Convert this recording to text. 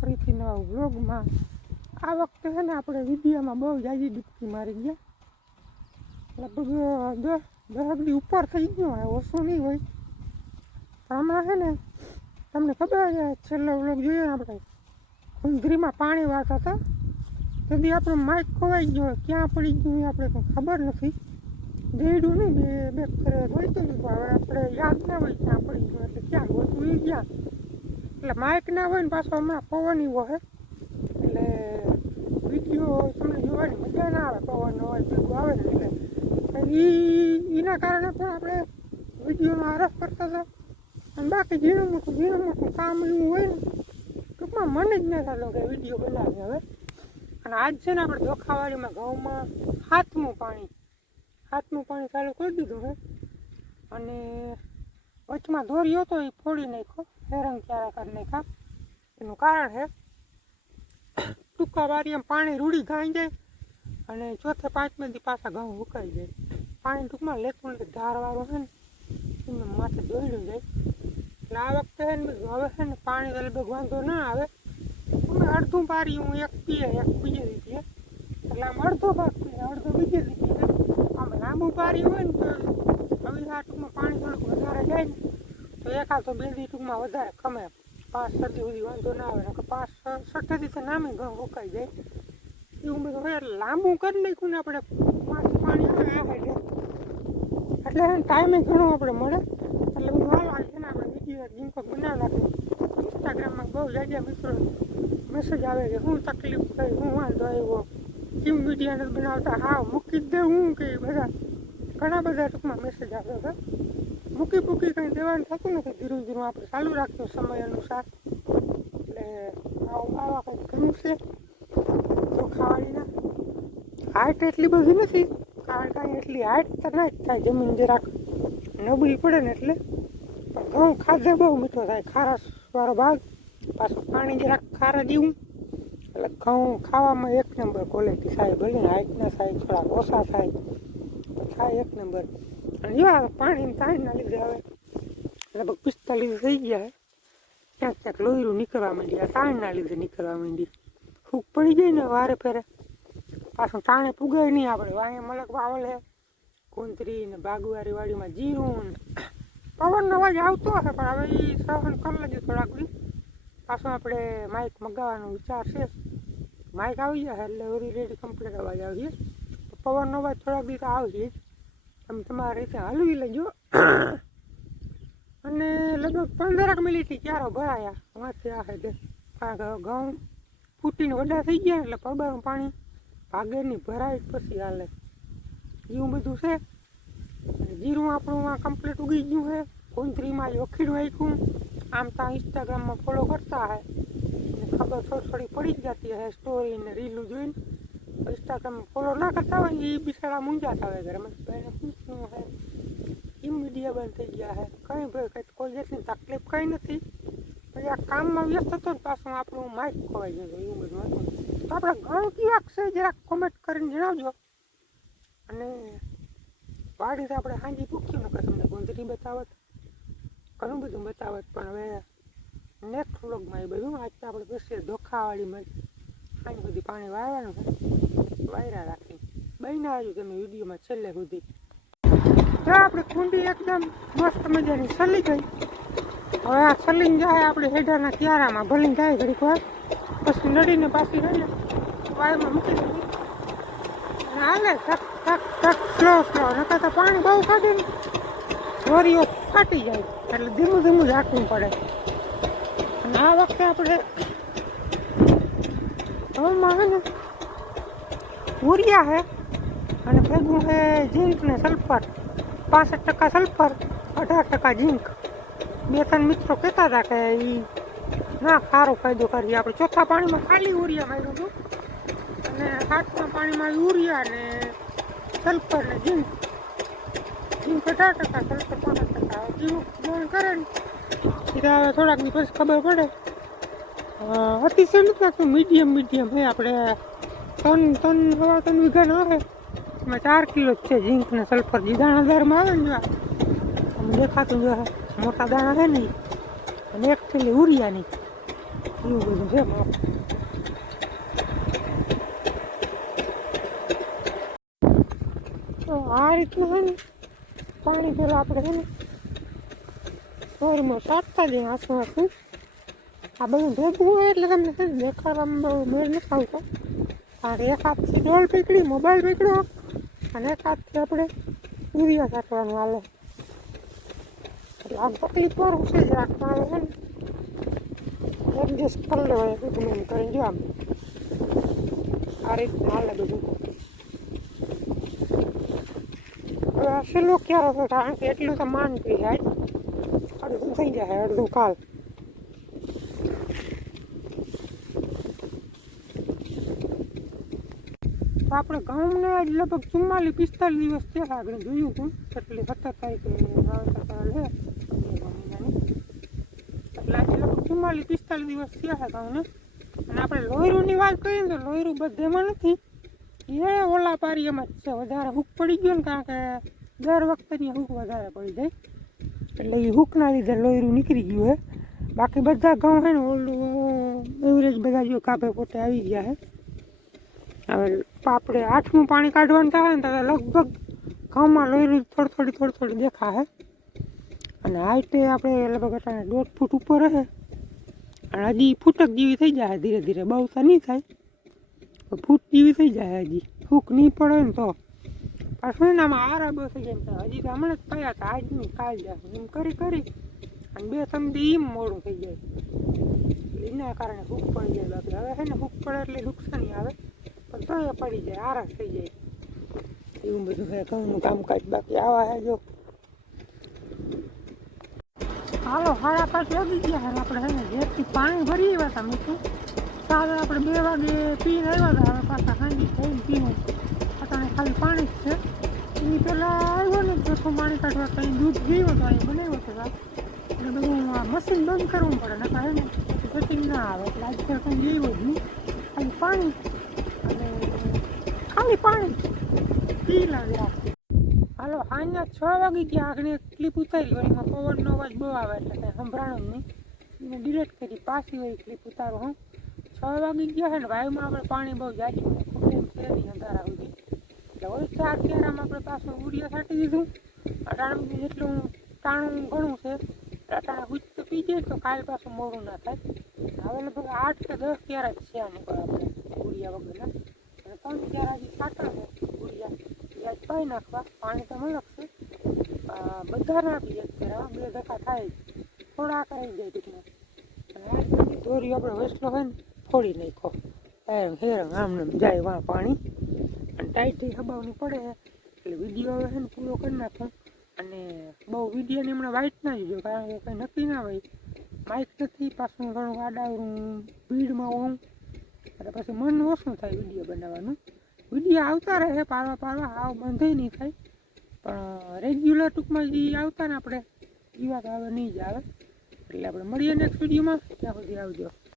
ફરીથી નવા વ્લોગમાં આ વખતે છે ને આપણે વિદ્યામાં બહુ જાજી ડૂબકી મારી ગયા. લગભગ દસ દસ દી ઉપર થઈ ગયો હોય, ઓછું નહીં હોય. હમણાં છે ને તમને ખબર છે, છેલ્લો વ્લોગ જોઈએ આપણે. કુંદરીમાં પાણી વાળતા હતા. તેથી આપણો માઇક ખોવાઈ ગયો ક્યાં પડી ગયું આપણે કંઈ ખબર નથી. દેડું નહીં, બે બે કરે ગોઈતું નહીં હવે આપણે યાદ ના હોય ક્યાં પડી ગયું એટલે ક્યાં ગોતું ગયા એટલે માઇક ના હોય ને પાછો હમણાં પવન એવો હે. એટલે વીડિયો તમને જોવાની મજા ના આવે, પવન હોય, ભેગું આવે ને એટલે. એના કારણે પણ આપણે વિડીયોનો આરસ કરતા હતા અને બાકી ઝીણું મોટું ઝીણું મોટું કામ એવું હોય ને, ટૂંકમાં મને જ ન થતો કે વીડિયો બનાવીએ હવે. અને આજ છે ને આપણે ધોખાવાડીમાં ઘઉંમાં હાથમું પાણી, હાથનું પાણી ચાલુ કરી દીધું હે. અને વચમાં દોર્યો હતો એ ફોડી નાખ્યો હેરંગ ક્યારા કરી નાખ્યા એનું કારણ છે ટૂંકા વારીએ પાણી રૂડી ગાઈ જાય અને ચોથે પાંચમેથી પાછા ઘઉં ઉકાઈ જાય પાણી ટૂંકમાં લેતું નથી ધારવાળું છે ને એમને માથે દોડ્યું જાય એટલે આ વખતે છે ને હવે છે ને પાણી તો લગભગ વાંધો ના આવે અમે અડધું પારી હું એક પીએ એક બીજે દીધી એટલે આમ અડધો ભાગ પીએ અડધો બીજે દીધી આમ લાંબુ પારી હોય ને તો હવે આ ટૂંકમાં પાણી થોડુંક વધારે જાય ને, તો એકાદ તો બે દી ટૂંકમાં વધારે ખમે. પાંચ સદી સુધી વાંધો ના આવે કે પાંચ સઠ્ઠેથી તો નામે ઘઉં રોકાઈ જાય. એવું બધું એટલે લાંબુ કરી નાખ્યું ને આપણે પાંચ પાણી આવે આવે છે એટલે ટાઈમે ઘણો આપણે મળે. એટલે હું હાલ આજે આપણે વીડિયો જીંકો બનાવી નાખ્યો ઇન્સ્ટાગ્રામમાં બહુ જાજા મિત્રો મેસેજ આવે કે શું તકલીફ થઈ શું વાંધો આવ્યો. કેમ વીડિયો નથી બનાવતા? હા, મૂકી જ દે હું કે બધા. ઘણા બધા ટૂંકમાં મેસેજ આવ્યો હતા મૂકી મૂકી કંઈ દેવાનું થતું નથી. ધીરું ધીરું આપણે ચાલુ રાખ્યું સમય અનુસાર. એટલે આવું કંઈક ઘણું છે. ચોખાવાળીના હાઈટ એટલી બધી નથી. કારણ કાંઈ એટલી હાઈટ તો ના જ થાય જમીન જરાક. નબળી પડે ને એટલે. પણ ઘઉં ખાધે બહુ મીઠો થાય. ખારસ વાળો ભાગ. પાછું પાણી જરાક ખારા દેવું એટલે ઘઉં ખાવામાં એક નંબર ક્વોલિટી થાય ભલે ને હાઈટના થાય થોડાક ઓછા થાય. થાય એક નંબર. અને એવા પાણી તાણીના લીધે હવે લગભગ પિસ્તાલીસ થઈ ગયા ક્યાંક ક્યાંક લોહીરું નીકળવા માંડી તાણના લીધે નીકળવા માંડી ફૂગ પડી ગઈ ને વારે ફેરે. પાછું તાણે પુગાય નહીં આપણે વાંહે મલક વાવલ. કુંતરી ને બાગુવારી વાડીમાં જીરું ને પવનનો અવાજ આવતો હશે, પણ હવે એ સહન કરી લેજો થોડાક દી. પાછું આપણે માઇક મગાવવાનો વિચાર છે. માઇક આવી જશે એટલે ઓરી રેડી કમ્પ્લીટ અવાજ આવશે. પવનનો અવાજ થોડાક બી તો આવશે જ. તમે તમારી રીતે હલવી લેજો. અને લગભગ પંદરક મિનિટથી ક્યારો ભરાયા. વાંચે આ કે ઘઉં ફૂટીને વડા થઈ ગયા એટલે પબારું પાણી ભાગેરની ભરાય પછી હાલે. એવું બધું છે. જીરું આપણું આ કમ્પ્લીટ ઉગી ગયું છે. કુંતરીમાં યોખીડું આખ્યું આમ તો ઇન્સ્ટાગ્રામમાં ફોલો કરતા હે. ખબર થોડી થોડી પડી જ જતી હે સ્ટોરી ને રીલું જોઈને. ઇન્સ્ટાગ્રામમાં ફોલો ના કરતા હોય એ બિચારા મૂંઝાતા હોય ઘરમાં ભાઈને છે બંધ થઈ ગયા હે કંઈ ભાઈ કંઈ જાતની તકલીફ કંઈ નથી. પછી આ કામમાં વ્યસ્ત હતો ને પાછું આપણું માઇક ખોવાઈ ગયું. એવું બધું તો આપણે ઘણું કેવાક છે, જરાક કોમેન્ટ કરીને જણાવજો. અને વાડી તો આપણે હાંજી પૂછ્યું ને તમને ગોંધરી બતાવત. ઘણું બધું બતાવત. પણ હવે નેક્સ્ટ વ્લોગમાં એ બધું. આજ તો આપણે બેસીએ ધોખાવાળીમાં. આની બધી પાણી વાળવાનું છે. વાયરા રાખી બહીને હજુ તમે વિડીયોમાં છેલ્લે સુધી. જો, આપણે કુંડી એકદમ મસ્ત મજાની સલી ગઈ. હવે આ સલીને જાય આપણે હેડાના ક્યારામાં. ભલીને જાય ઘડીક વાર. પછી નડીને પાછી રહીને વાયમાં મૂકી દીધી અને હાલે, ધક ધક ધક, સ્લો સ્લો. નકર તો પાણી બહુ કાઢે ને. દોરીઓ ફાટી જાય. એટલે ધીમું ધીમું જ રાખવું પડે. અને આ વખતે આપણે હવામાં છે ને ઉરિયા છે અને ભેગું છે ઝીંક ને સલ્ફર. પાસઠ ટકા સલ્ફર, અઢાર ટકા ઝીંક. બે ત્રણ મિત્રો કહેતા હતા કે એ ના, સારો ફાયદો કરીએ. આપણે ચોથા પાણીમાં ખાલી યુરિયા માર્યું હતું. અને સાતમા પાણીમાં યુરિયા ને સલ્ફર ને ઝીંક. ઝીંક અઢાર ટકા, સલ્ફર પંદર ટકા. ઝીંક જોઈન કરે ને હવે થોડાક દિવસ ખબર પડે. અતિશય નથી મીડિયમ મીડિયમ હે આપણે ત્રણ ત્રણ ત્રણ વીઘાનો આવે. એમાં ચાર કિલો જ છે ઝીંક ને સલ્ફર. જે દાણાદારમાં આવે ને આમ દેખાતું જો મોટા દાણા છે ને અને એક થેલી ઉરિયાની. એવું બધું છે. માપ આ રીતનું છે ને, પાણી પેલા આપણે છે ને સોરમાં સાટતા જઈએ આસું આ બધું ભેગું હોય એટલે તમને દેખાડવામાં બહુ મેળ નથી આવતો. આ રેખા પછી ડોલ પીકડી, મોબાઈલ પકડ્યો અને હાથથી આપણે, યુરિયા સાટવાનું હાલે. એટલે આમ તકલીફ વાળું છે જ રાખવાનું હોય ને. એડજસ્ટ કરી લેવાય બધું એમ કરીને જો આમ. આ રીતનું હાલે બધું. હવે આ છેલ્લો ક્યારે કારણ કે એટલું તો માન પી જાય. અડધું થઈ જાય, અડધું કાલ. તો આપણે ઘઉંને આજ લગભગ ચુમ્માલીસ, પિસ્તાલીસ દિવસ થયા આગળ જોયું હતું. એટલે સત્તર તારીખે વાવેતર કરેલ છે. એટલે આજે લગભગ ચુમ્માલીસ, પિસ્તાલીસ દિવસ થયા છે ઘઉંને અને આપણે લોહીરુંની વાત કરીએ તો લોહીરું બધેમાં નથી. એ ઓલા પારીએમાં જ છે. વધારે હૂક પડી ગયો ને કારણ કે દર વખતની હૂક વધારે પડી જાય. એટલે એ હૂકના લીધે લોયરું નીકળી ગયું હે બાકી બધા ઘઉં છે ને ઓલું એવરેજ બધા જો કાપે પોતે આવી ગયા છે. હવે આપણે આઠમું પાણી કાઢવાનું થાય ને તો લગભગ ઘઉંમાં લોયરું થોડી થોડી થોડી થોડી દેખાશે. અને હાઈટે આપણે લગભગ અટાણે દોઢ ફૂટ ઉપર રહે અને હજી ફૂટક જેવી થઈ જાય ધીરે ધીરે, બહુ તો નહીં થાય. ફૂટ જેવી થઈ જાય હજી. ફૂક નહીં પડે ને તો. પાછું ને આમાં આરા બહુ થઈ જાય ને હજી તો હમણાં જ થયા હતા, આજ નહીં, કાલ જાય એમ કરી કરી અને બે સમજી એમ મોડું થઈ જાય. એના કારણે હૂક પડી જાય બાકી. હવે છે ને હૂક પડે એટલે નુકસાની આવે? પણ તો પડી જાય આરાસ થઈ જાય. એવું બધું છે ઘઉંનું કામકાજ બાકી આવા હે જો. હાલો સાડા પાંચ વાગી ગયા. અને આપણે હે ને જેટલી પાણી ભરી આવ્યા હતા મીઠું સાડા આપણે બે વાગે પીને આવ્યા હતા. હવે પાછા સાંજે થઈને પીવું. અત્યારે ખાલી પાણી જ છે. એની પહેલાં આવ્યો ને ચોખ્ખું પાણી કાઢવા તો દૂધ ગયું તો અહીં બનાવ્યો હતો એટલે બધું આ મશીન બંધ કરવું પડે. નકર હે ને સેટિંગ ના આવે. એટલે આજકાલ કંઈ લેવું જ નહીં. ખાલી પાણી ખાલી પાણી. પી લાગે હાલો સાંજના છ વાગી ગયા આગળ ક્લિપ ઉતારી એમાં પવનનો અવાજ બહુ આવે એટલે કંઈ સંભળાણું નહીં. એને ડિલેટ કરી પાછી હોય ક્લિપ ઉતારો હું. છ વાગી ગયા છે ને, વાયુમાં આપણે પાણી બહુ જાય ખૂબ છે અંધારા સુધી એટલે હોય ચાર કેરામાં આપણે પાછું ઉડિયા છાંટી દીધું. અટાણું જેટલું ટાણું ઘણું છે અટાણે ગુજ તો પી જાય તો કાલ પાછું મોડું ના થાય. હવે લગભગ આઠ કે દસ ક્યારા જ છે આની પર આપણે ઉડિયા વગરના. ત્રણ ક્યારા હજી સાટા ગુડિયા યાદ પાઈ નાખવા પાણી તો મળશે બધા બી એક અત્યારે બે ધક્કા થાય જ થોડા કરી જાય ટૂંકમાં દોરી આપણે વેસલો હોય ને ફોડી નાખો હેરંગ હેરંગ આમ જાય વાં પાણી અને ટાઈટથી હબાવની પડે એટલે વીડિયો હવે છે ને પૂરો કરી નાખો અને બહુ વિડીયોની હમણાં વાઇટ ના જોજો કારણ કે કંઈ નક્કી ના હોય માઇક નથી પાછું ઘણું આડાવરું ભીડમાં હોઉં એટલે પછી મન ઓછું થાય વીડિયો બનાવવાનું. વીડિયો આવતા રહે પાડવા પાડવા આવ બંધ નહીં થાય. પણ રેગ્યુલર ટૂંકમાં જે આવતા ને આપણે એ વાત આવે નહીં જ આવે. એટલે આપણે મળીએ નેક્સ્ટ વિડીયોમાં, ત્યાં સુધી આવજો.